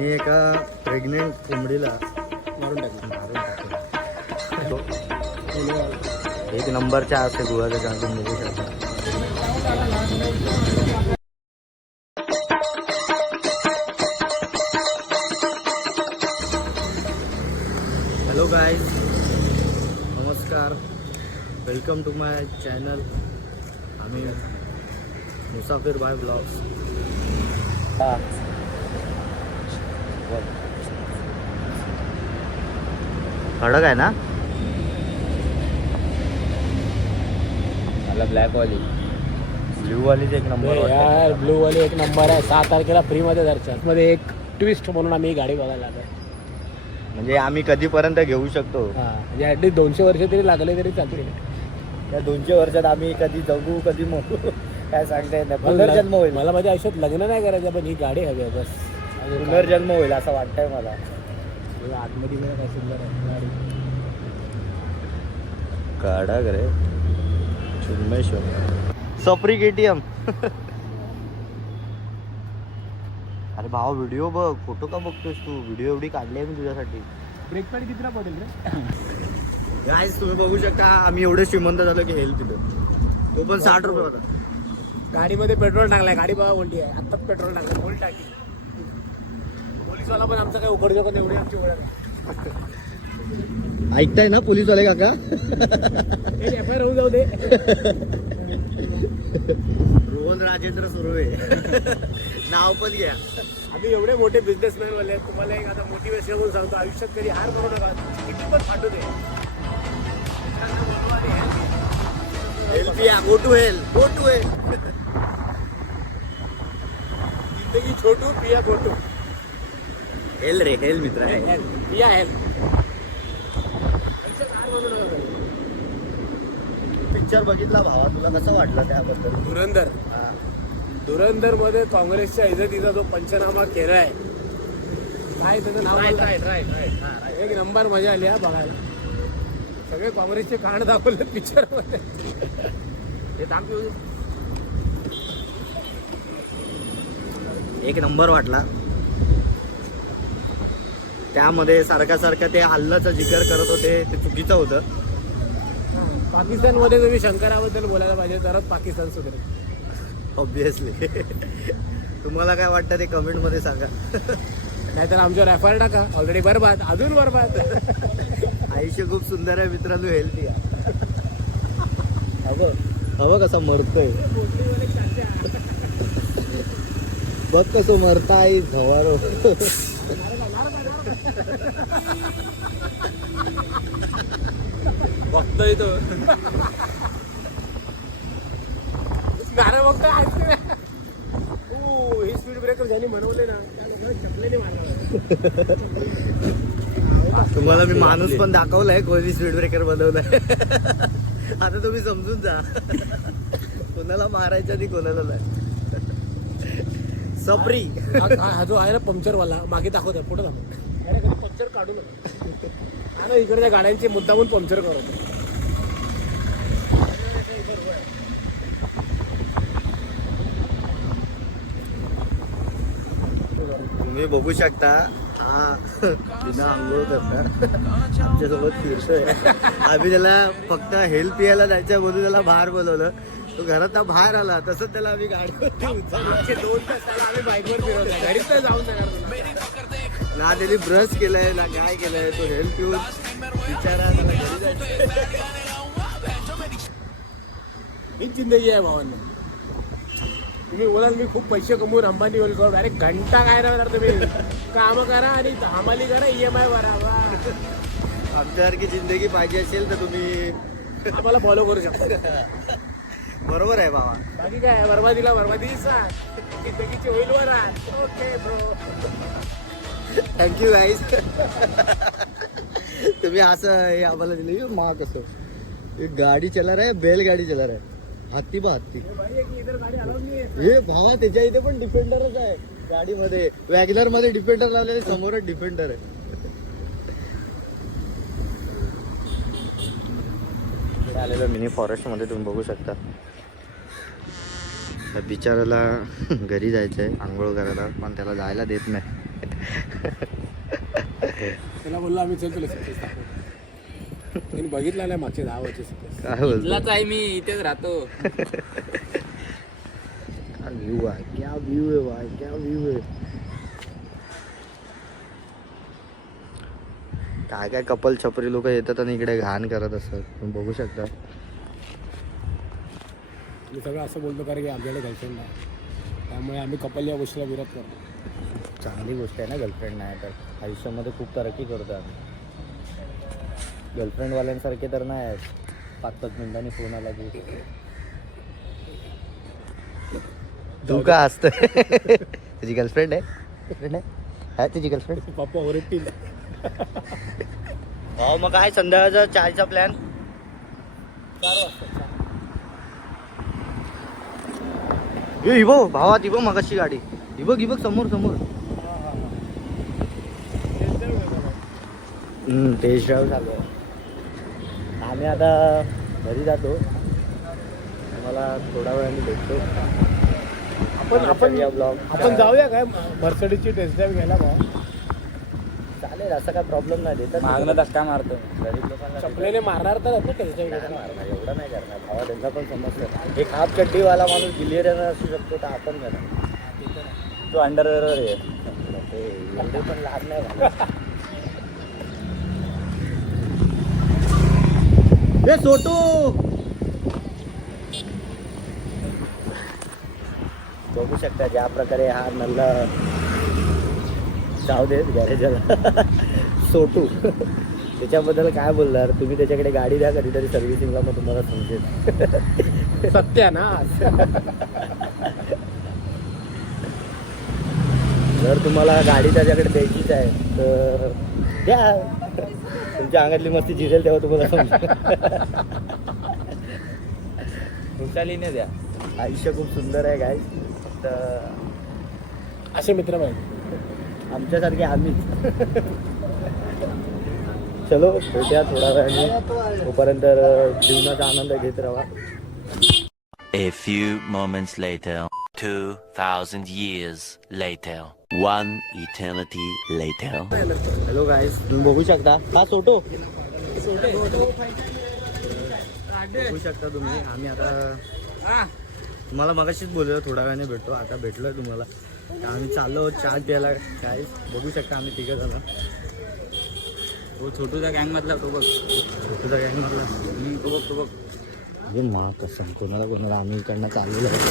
आणि एका प्रेग्नेंट कोंबडीला मारून टाकलं. एक नंबरच्या असते गुहाच्या चांगून बघू शकता. हॅलो गाईज, नमस्कार, वेलकम टू माय चॅनल. आम्ही मुसाफिर बाय ब्लॉग्स. खडक आहे ना मला ब्लॅक वाली, ब्ल्यू वालीच एक नंबर यार. ब्लू वाली एक नंबर आहे. 6 तारखेला फ्री मध्ये दर्शन मध्ये एक ट्विस्ट म्हणून आम्ही गाडी बघायला आलो. म्हणजे आम्ही कधीपर्यंत घेऊ शकतो. म्हणजे ॲटलीस्ट 200 वर्ष तरी लागले तरी चालते. त्या 200 वर्षात आम्ही कधी जगू कधी मरू काय सांगता येत नाही. पुनर्जन्म होईल. मला माझ्या आयुष्यात लग्न नाही करायचं, पण ही गाडी हवी आहे बस. पुनर्जन्म होईल असं वाटतंय मला. आतमध्ये काय सुंदर आहे गाडी. काढा रे सफरी KTM. अरे भावा व्हिडिओ बघ, फोटो का बघतोस तू? व्हिडिओ एवढी काढली आहे मी तुझ्यासाठी. ब्रेक पॅड कितीला पडेल रे? गाईज तुम्ही बघू शकता आम्ही एवढे श्रीमंत झालो की हेल्थ तिथं तो पण 60 रुपये होता. गाडीमध्ये पेट्रोल टाकलाय. गाडी बघा कोणती आहे. आत्ताच पेट्रोल टाकलं, फुल टाकी. पोलीसवाला पण आमचा काही उघड शकत एवढी आमची ओळख आहे. ऐकताय ना पोलीसवाले काका? FIR होऊन जाऊ दे. रोहन राजेंद्र सुर्वे नाव पण घ्या. आम्ही एवढे मोठे बिझनेसमॅन वाले आहेत. तुम्हाला एक आता मोटिवेशन म्हणून सांगतो, आयुष्यात कधी हार करू नका. किती पण फाटू दे. हेल्थ या, go to health, go to health. जिंदगी छोटू पिया छोटू. हेल रे हेल मित्र आहे. पिया हेल. पिक्चर बघितला भावा, तुला कसं वाटलं त्याबद्दल? धुरंधर. धुरंधर मध्ये काँग्रेसच्या इज्जतीचा जो पंचनामा केलाय, काय त्याचं नाव? एक नंबर मजा आली हा बघायला. सगळे काँग्रेसचे कांड दाखवले पिक्चर मध्ये. एक नंबर वाटला. त्यामध्ये सारखा ते अल्लाचा जिकर करत होते, ते चुकीचं होतं. पाकिस्तानमध्ये तुम्ही शंकराबद्दल बोलायला पाहिजे, तरच पाकिस्तान सुधरेल. ऑब्विसली. तुम्हाला काय वाटतं ते कमेंट मध्ये सांगा. नाहीतर आमच्यावर FIR टाका. ऑलरेडी बरबाद, अजून बरबाद. आयुष्य खूप सुंदर आहे मित्रांनो, हेल्थ या. हवं कसं मरतोय बघ, कसं मरताय भवारो. बघतोय तो गाणं बघतोय. ही स्पीड ब्रेकर ज्यांनी बनवले ना, चपलेने मारला. तुम्हाला मी माणूस पण दाखवलाय कोणी स्पीड ब्रेकर बनवलाय. आता तुम्ही समजून जा, कोणाला मारायचं आणि कोणाला नाही. सफरी हा जो आहे ना पंक्चरवाला, मागे दाखवतोय, पुढे दाखव. अरे कधी पंक्चर काढू नका. अरे इकडे त्या गाड्यांचे मुद्दामून पंक्चर करतो. तुम्ही बघू शकता हा बिना आंघोळ करता आमच्यासोबत फिरतोय. आम्ही त्याला फक्त हेल्प प्यायला जायचं बोलून त्याला बाहेर बोलवलं. तो घरात बाहेर आला, तसंच त्याला आम्ही गाडीवरती 2 तास आम्ही बाईकवर फिरवतो. घरीच तर जाऊन जाणार ना. त्यांनी ब्रश केलाय ना काय केलंय. तो हेल्प पिऊन बिचारा त्याला घरी जायचं. हीच जिंदगी आहे भावांना. तुम्ही बोलाल मी खूप पैसे कमवून अंबानी होईल करू. डायरेक्ट घंटा काय राहणार तुम्ही. काम करा आणि हमाली करा, EMI भरा. आमच्यासारखी जिंदगी पाहिजे असेल तर तुम्ही आम्हाला फॉलो करू शकता. बरोबर आहे बाबा. बाकी काय, बरबादीला बरबादीचा, जिंदगीची होईल वरात. Okay bro, thank you guys. तुम्ही असं हे आम्हाला दिलं. मा कसं एक गाडी चला रहा है, बैलगाडी चला रहा है. हत्ती बा हत्ती. हे भावा त्याच्या इथे पण डिफेंडरच आहे गाडीमध्ये. वॅगनर मध्ये डिफेंडर लावलेले, समोरच डिफेंडर आहे. आलेलं मिनी फॉरेस्ट मध्ये तुम्ही बघू शकता. त्या बिचाराला घरी जायचंय आंघोळ करायला, पण त्याला जायला देत नाही. त्याला बोललो आम्ही चल तुला सिक्वेन्स दाखवतो. त्यांनी बघितला नाही मागचे 10 वर्ष सिक्वेन्स. काय बोलतो इथलाच आहे मी, इथेच राहतो. क्या व्यू आहे, क्या व्यू आहे भाई, क्या व्यू आहे. काय काय कपल छपरी लोक येतात आणि इकडे घाण करत असतात, तुम्ही बघू शकता. मी सगळं असं बोलतो कारण की आमच्याकडे गर्लफ्रेंड आहे, त्यामुळे आम्ही कपल या गोष्टीला विरोध करतो. चांगली गोष्ट आहे ना गर्लफ्रेंड नाही तर. आयुष्यामध्ये खूप तरक्की करतो आम्ही. गर्लफ्रेंडवाल्यांसारखे तर नाही आहेत, 5-5 मिनिटांनी फोन आला की तू का असतं. तुझी गर्लफ्रेंड आहे, गर्लफ्रेंड आहे तुझी गर्लफ्रेंड. पप्पा ओरडतील. हो मग काय संध्याकाळचा चायचा प्लॅन. 4 वाजता. ही बघ भावा, ती बघ मगाशी गाडी, ही बघ समोर समोर. टेस्ट ड्राईव्ह चालू आहे. आम्ही आता घरी जातो, मला थोडा वेळाने भेटतो. आपण जाऊया काय मर्सिडीजची टेस्ट ड्राईव्ह घ्यायला भाऊ. चालेल, असं काय प्रॉब्लेम नाही. देतात मागणं धक्का मारतो. गरीब लोकांना चपलेने मारणार तर टेस्ट ड्राईव्ह नाही घ्यायला. मारणार, एवढं नाही करणार भावा. त्यांचा पण समजतं. एक हाफ चड्डीवाला माणूस गिलियरन असू शकतो, तर आपण घेणार. तो अंडरवेअर आहे. एवढे पण लहान नाही मला. ए सोटू, बघू शकता ज्या प्रकारे हा नल्ला जाऊ देत गॅरेजला. सोटू त्याच्याबद्दल काय बोलणार तुम्ही. त्याच्याकडे गाडी द्या कधीतरी सर्व्हिसिंगला, मग तुम्हाला समजेल. सत्यानाश. जर तुम्हाला गाडी त्याच्याकडे द्यायचीच आहे तर द्या. तुमच्या अंगातली मस्ती जिरेल तेव्हा तुम्हाला समजेल. खुशालीने द्या. आयुष्य खूप सुंदर आहे गाईस. तर असे मित्र पाहिजे आमच्यासारखे आम्हीच. चलो भेटूया थोडा वेळाने. तोपर्यंत जीवनाचा आनंद घेत राहा. A few moments later, 2,000 years later, one eternity later. Hello guys, तुम्ही बघू शकता हा सोटो. बघू शकता तुम्ही. आम्ही आता तुम्हाला मगाशीच बोललो थोड्या वेळाने भेटतो. आता भेटलोय तुम्हाला. आम्ही चाललो चहा प्यायला. काय बघू शकता आम्ही 3 जण. तो छोटूचा गँग मधला तो बघ. छोटूचा गँग मधला तो बघ. अरे मा कसं कोणाला आम्ही इकडनं चाललेलो होतो.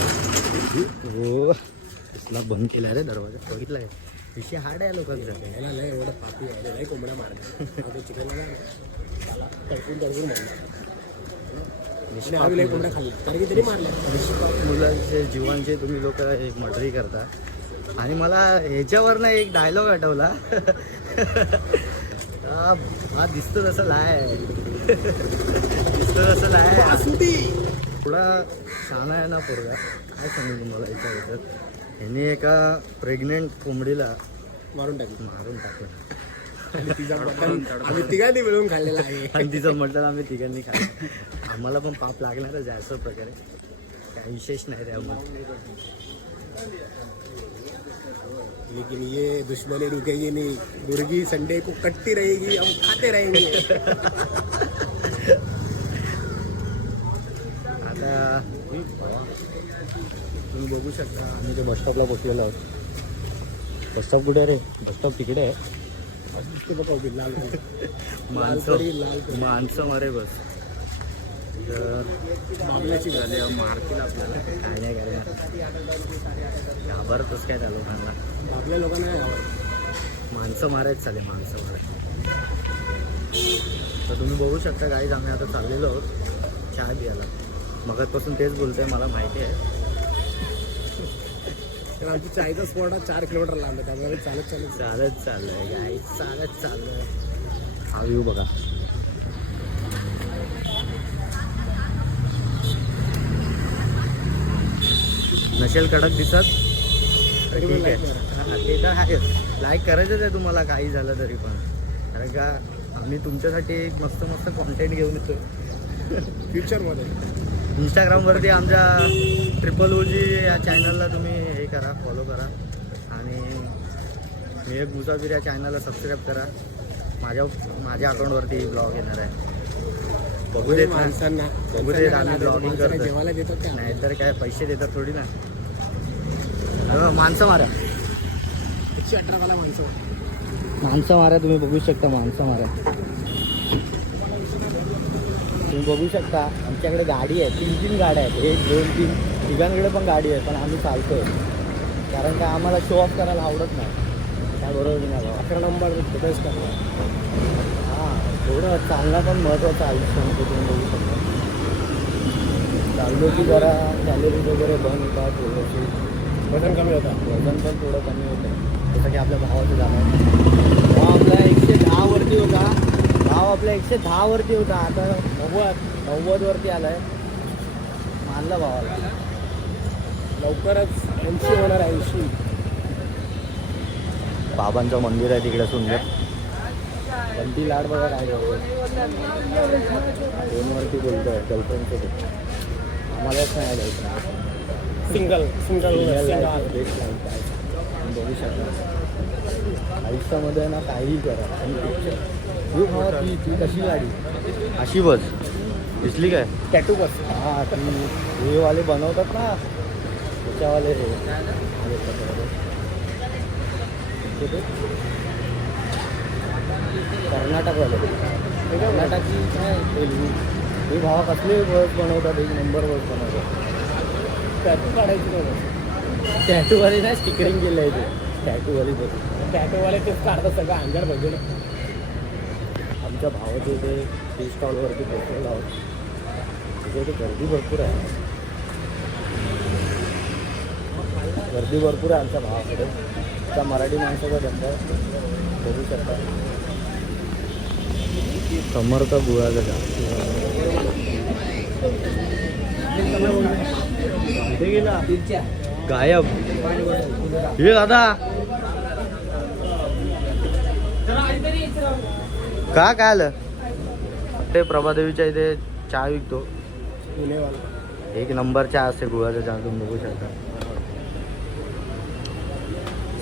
हो कसला बंद केला रे दरवाजा, बघितला काय विषय हार्ड आहे लोकांचा. याला लय एवढं पापी आहे, लय कोंबड्या मारतात. आता चिकनला नाही त्याला तडकून मारला. आम्ही लय कोंबड्या खाल्ल्या तरी तरी मारल्या. मुलांचे जीवांचे तुम्ही लोक एक मर्डरी करता. आणि मला ह्याच्यावरनं एक डायलॉग आठवला. हा दिसतो तसं लाय, दिसतो तसं लाय. थोडा छान आहे ना पोरगा, काय सांगू तुम्हाला याच्याबद्दल. ह्याने एका प्रेग्नेंट कोंबडीला मारून टाकली. टाकलं. तिचा मटण आम्ही तिघांनी मिळून खाल्लेला आहे. आणि तिचं मटण आम्ही तिघांनी खाल्लं. आम्हाला पण पाप लागणारच आहे असं प्रकारे, काही विशेष नाही त्यामुळे. लेकिन ये दुश्मनी रुकेगी नहीं. मुर्गी संडे को कटती रहेगी, हम खाते रहेंगे. आता तुम्ही बघू शकता आम्ही ते बसस्टॉपला पोचलेलो आहोत. बसस्टॉप कुठे रे? बसस्टॉप तिकडे आहे. माणसं मारे बस. तर बाबल्याची झाले मारतील आपल्याला, काय नाही करणार. घाबरतच काय त्या लोकांना. आपल्या लोकांना नाही आवडत. माणसं मारायच चालेल, माणसं मारायचं. तर तुम्ही बघू शकता गाईज आम्ही आता चाललेलो आहोत चहा घ्यायला. मगाचपासून तेच बोलतोय, मला माहिती आहे. तर आमची चायचा स्पॉट 4 किलोमीटर लांब आहे, त्यामुळे चालत चाललंय गाईज, चालत चाललंय. हा व्ह्यू बघा. नसेल कडक दिसत ठीक आहे. ते तर आहे, लाईक करायचंच आहे तुम्हाला काही झालं तरी पण. कारण का आम्ही तुमच्यासाठी एक मस्त मस्त कॉन्टेंट घेऊन येतो फ्युचरमध्ये. इंस्टाग्रामवरती आमच्या ट्रिपल ओजी या चॅनलला तुम्ही हे करा, फॉलो करा. आणि मी एक मुसाफिर या चॅनलला सबस्क्राईब करा. माझ्या अकाउंटवरती ब्लॉग येणार आहे. बघू देत ना, माणसांना बघू देत आम्ही ब्लॉगिंग करतो. जेवायला देतात का नाहीतर काय पैसे देतात थोडी ना. माणसं मारा, 118 वाला माणसं. माणसं मारा. तुम्ही बघू शकता माणसं मारा. तुम्ही बघू शकता आमच्याकडे गाडी आहे. 3 गाड्या आहेत. 1 2 3 तिघांकडे पण गाडी आहे. पण आम्ही चालतोय कारण का आम्हाला शो ऑफ करायला आवडत नाही. त्याबरोबर नाही बाबा. 11 नंबर बेस्ट करणार. हां, थोडं चालणं पण महत्त्वाचं आयुष्यामध्ये. तुम्ही बघू शकता चाललो की जरा कॅलरीज वगैरे बंद होतात. थोडंशी वजन कमी होता. वजन पण थोडं कमी होतं. जसं की आपल्या भावाचं झालं. भाव आपला 110 वरती होता. भाव आपला 110 वरती होता. आता 90 वरती आलाय. मानला भावाला. लवकरच 80 होणार. 80. बाबांचं मंदिर आहे तिकडे सुंदर. बंटी लाड बघा काय करतो. फोनवरती बोलतोय गर्लफ्रेंडसोबत. आम्हालाच नाही द्यायचं. सिंगल बेस्ट लाईफ काय बघू शकता. आयुष्यामध्ये ना काहीही करा. तू भावा ती कशी गाडी अशी बस दिसली काय? टॅटू बस. हां, ती हे वाले बनवतात ना त्याच्यावाले कर्नाटकवाले. कर्नाटकी काय तेलगू. हे भावा कसले बस बनवतात. 1 नंबर बस बनवतात. टॅटू काढायची नाही. टॅटूवाले नाही स्टिकरिंग केलं आहे ते. टॅटूवाली बस. टॅटूवाले तेच काढतात सगळं अंगार बघून. आमच्या भावाच्या इथे टी स्टॉलवरती पोचलेलो आहोत. तिथे इथे गर्दी भरपूर आहे. गर्दी भरपूर आहे आमच्या भावाकडे. त्या मराठी माणसाचा धंदा बघू शकता. समर्थ गुळाचा चहा. इथे गेला गायब. हे दादा काय आलं? ते प्रभादेवीच्या इथे चहा विकतो. पुणेवाला. 1 नंबर चहा असते गुळाचा चहा. तुम्ही बघू शकता.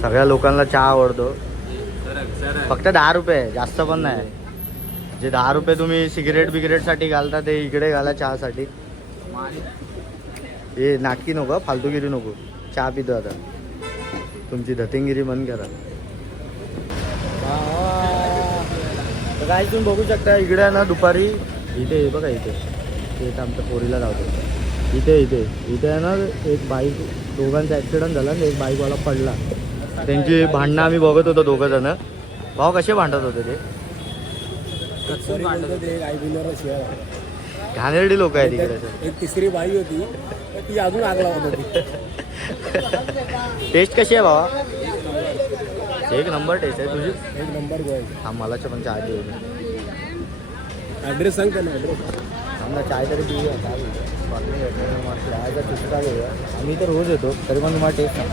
सगळ्या लोकांना चहा आवडतो. फक्त 10 रुपये, जास्त पण नाही. जे 10 रुपये तुम्ही सिगरेटसाठी घालता ते इकडे घाला चहासाठी. हे नाटकी नको, फालतूगिरी नको. चहा पितो आता. तुमची धतिंगिरी बंद करा. काय तुम्ही बघू शकता इकडे आहे ना दुपारी. इथे बघा इथे आमच्या पोरीला लावतो. इथे आहे ना एक बाईक. दोघांचा ॲक्सिडेंट झाला आणि एक बाईकवाला पडला. त्यांची भांडणं आम्ही बघत होतो 2 जण. भाऊ कसे भांडत होते ते? घाणेरडी लोक आहेत तिकडे. एक तिसरी बाई होती ती अजून आग लावत होती. टेस्ट कशी आहे भावा? 1 नंबर टेस्ट आहे तुझी. 1 नंबर गोय. हा मला पण चहा देऊ. ॲड्रेस सांग त्यांना. ॲड्रेस आम्हाला चाय तरी पिऊया. काय चहाचा चुटका घेऊया. आम्ही तर रोज येतो तरी पण तुम्हाला टेस्ट नाही.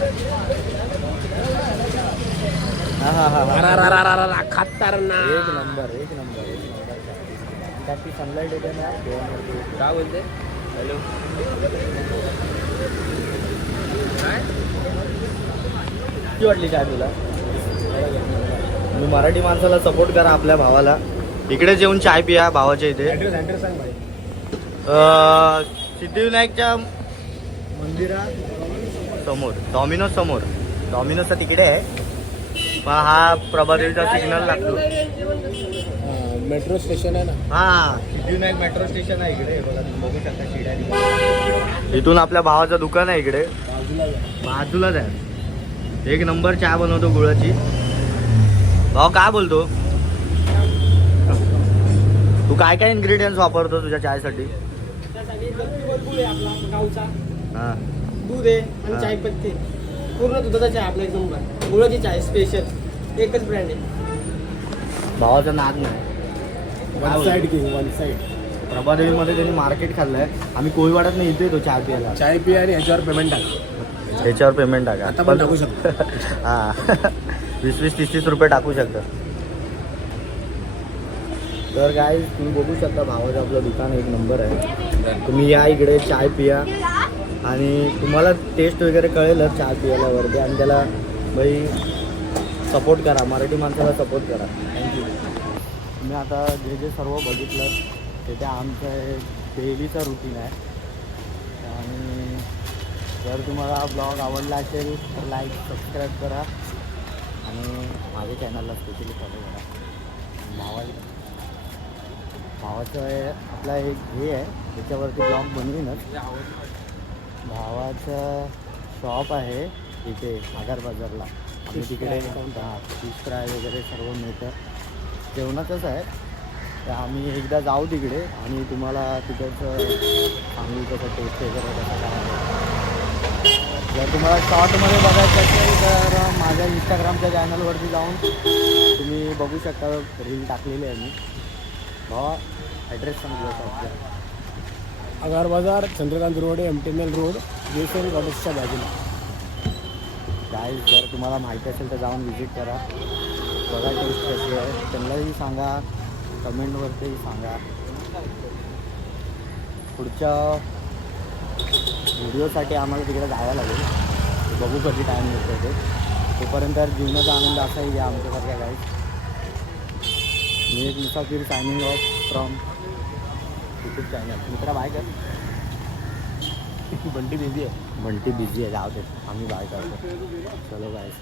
खतरनाक. 1 नंबर. त्याची सनलाईट येते ना. काय बोलते? हॅलो. किती वाटली काय तुला? तुम्ही मराठी माणसाला सपोर्ट करा. आपल्या भावाला इकडेच येऊन चाय पिया भावाच्या इथे. ॲड्रेस सांग भाई. सिद्धिविनायकच्या मंदिरा समोर. डॉमिनोजचा तिकडे आहे. मग हा प्रभादेवीचा सिग्नल लागतो. मेट्रो स्टेशन आहे ना. हा, सिद्धिविनायक मेट्रो स्टेशन आहे इकडे. बघा तुम्ही बघू शकता शिड्या. इथून आपल्या भावाचं दुकान आहे इकडे बाजूलाच आहे. 1 नंबर चहा बनवतो गुळाची. भाऊ काय बोलतो? तू काय इन्ग्रेडियंट्स वापरतो तुझ्या चायसाठी? हां, दूध आहे आणि चाय पत्ती. पूर्ण दुधाचा चाय आपला 1 नंबर. गुळाची चाय स्पेशल. एकच ब्रँड आहे. भावाचा नाद नाही. One side king. One side. प्रभादेवीमध्ये त्यांनी मार्केट खाल्लंय. आम्ही कोळीवाड्यात नाही इथे येतो चहा प्यायला. चाय पिया आणि ह्याच्यावर पेमेंट टाका. ह्याच्यावर पेमेंट टाका. आता पण टाकू शकतो. हां 20-30 रुपये टाकू शकता. तर काय तुम्ही बघू शकता भावाचं आपलं दुकान 1 नंबर आहे. तुम्ही या इकडे चाय पिया आणि तुम्हाला टेस्ट वगैरे कळेलच चहा पियाल्यावरती. आणि त्याला बाई सपोर्ट करा, मराठी माणसाला सपोर्ट करा. थँक्यू. तुम्ही आता जे जे सर्व बघितलं ते आमचं डेलीचं रुटीन आहे. आणि जर तुम्हाला हा ब्लॉग आवडला असेल तर लाईक सबस्क्राईब करा आणि माझ्या चॅनलला स्पेशली फॉलो करा. भावाचं आपला एक हे आहे त्याच्यावरती ब्लॉग बनवीनच. भावाचं शॉप आहे इथे आगार बाजारला. आम्ही तिकडे फिश फ्राय वगैरे सर्व मिळतं. जेवणाचंच आहे. तर आम्ही एकदा जाऊ तिकडे आणि तुम्हाला तिकडचं सांगू कसं टेस्ट वगैरे कसं काय आहे. जर तुम्हाला शॉर्टमध्ये बघायचं असेल तर माझ्या इंस्टाग्रामच्या चॅनलवरती जाऊन तुम्ही बघू शकता. रील टाकलेली आहे मी. भावा ॲड्रेस सांगितलं शॉपचा. आगार बाजार, Chandrakant road, MTNL road, JSN कॉलेजच्या बाजूला. गाईज जर तुम्हाला माहिती असेल तर जाऊन व्हिजिट करा. बघा टेस्ट कशी आहे. त्यांनाही सांगा, कमेंटवरती सांगा. पुढच्या व्हिडिओसाठी आम्हाला तिकडे जायला लागेल. ते बघू कधी टाईम मिळतो ते. तोपर्यंत जीवनाचा आनंद असाही घ्या आमच्यासारख्या गाईज. मी एक मुसाफिर signing off from YouTube channel. मित्रा बाय कर. बंटी बिझी आहे. बंटी बिझी आहे, जाऊ दे, आम्ही बाय करतो. चलो गाईज.